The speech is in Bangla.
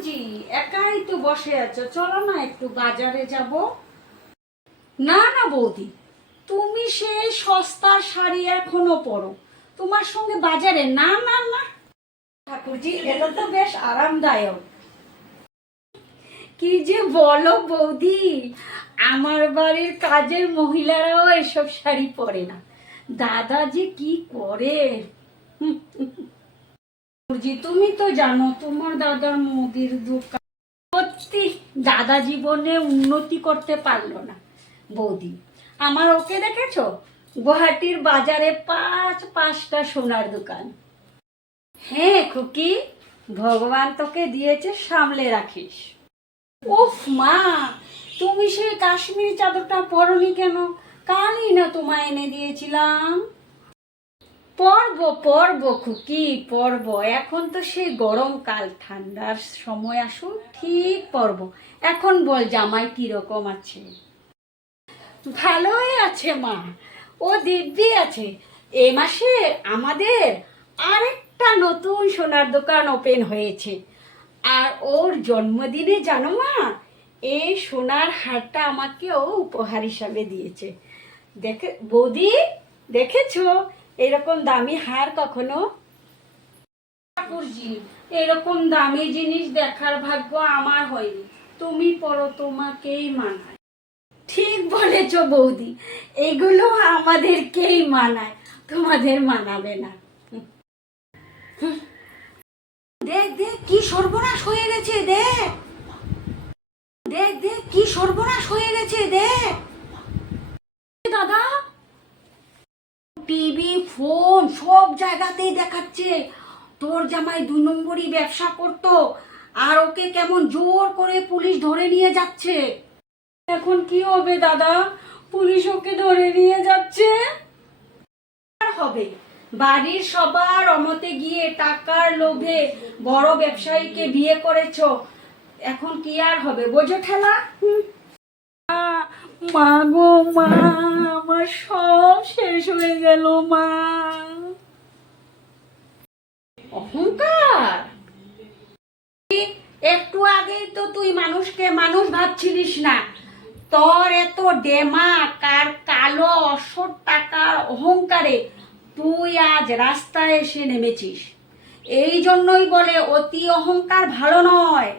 ঠাকুরজি, একাই তো বসে আছো, চলো না একটু বাজারে যাব। না না বৌদি, তুমি সেই সস্তার শাড়ি এখনো পরো, তোমার সঙ্গে বাজারে না না না। ঠাকুরজি, এটা তো বেশ আরামদায়ক। কি যে বলো বৌদি, আমার বাড়ির কাজের মহিলারাও এসব শাড়ি পরে না। দাদা যে কি করে। ঠাকুরজি, তুমি তো জানো তোমার দাদার মুদির দোকান। সত্যি দাদা জীবনে উন্নতি করতে পারলো না বৌদি। আমার ওকে দেখেছো, গুয়াহাটির বাজারে পাঁচটা সোনার দোকান। হ্যাঁ খুকি, ভগবান তোকে দিয়েছে, সামলে রাখিস। উফ মা, তুমি সেই কাশ্মীরি চাদরটা পরনি কেন? কালই না তোমায় এনে দিয়েছিলাম। পরবো পরবো খুকি, পরবো। এখন তো সেই গরমকাল, ঠান্ডার সময় আসুক ঠিক পরবো। এখন বল জামাই কিরকম আছে? ভালোই আছে মা, ও দিব্যি আছে। এ মাসে আমাদের আরেকটা নতুন সোনার দোকান ওপেন হয়েছে, আর ওর জন্মদিনে জানো মা, এই সোনার হারটা আমাকে ও উপহার হিসাবে দিয়েছে। দেখে বৌদি, দেখেছো এরকম দামি হার কখনো? ঠাকুরজি, এরকম দামি জিনিস দেখার ভাগ্য আমার হয়নি। তুমি পরো, তোমাকেই মানায়। ঠিক বলেছ বৌদি, এগুলো আমাদেরকেই মানায়, তোমাদের মানাবে না। দেখ দেখ কি সর্বনাশ হয়ে গেছে, দেখ দেখ দেখ কি সর্বনাশ হয়ে গেছে, দেখ দাদা। টিভি ফোন সব জায়গাতেই দেখাচ্ছে তোর জামাই 2 নম্বরই ব্যবসা করতো, আর ওকে কেমন জোর করে পুলিশ ধরে নিয়ে যাচ্ছে। এখন কি হবে দাদা? পুলিশ ওকে ধরে নিয়ে যাচ্ছে। আর হবে, বাড়ির সবার অমতে গিয়ে টাকার লোভে বড় ব্যবসায়ীকে বিয়ে করেছো, এখন কি আর হবে? বোঝো ঠেলা। মা গো মা, আমার সব শেষ হয়ে গেল মা। অহংকার! একটু আগেই তো তুই মানুষকে মানুষ ভাবছিলিস না, তোর এত ডেমাক আর কালো অসৎ টাকার অহংকারে তুই আজ রাস্তায় এসে নেমেছিস। এই জন্যই বলে অতি অহংকার ভালো নয়।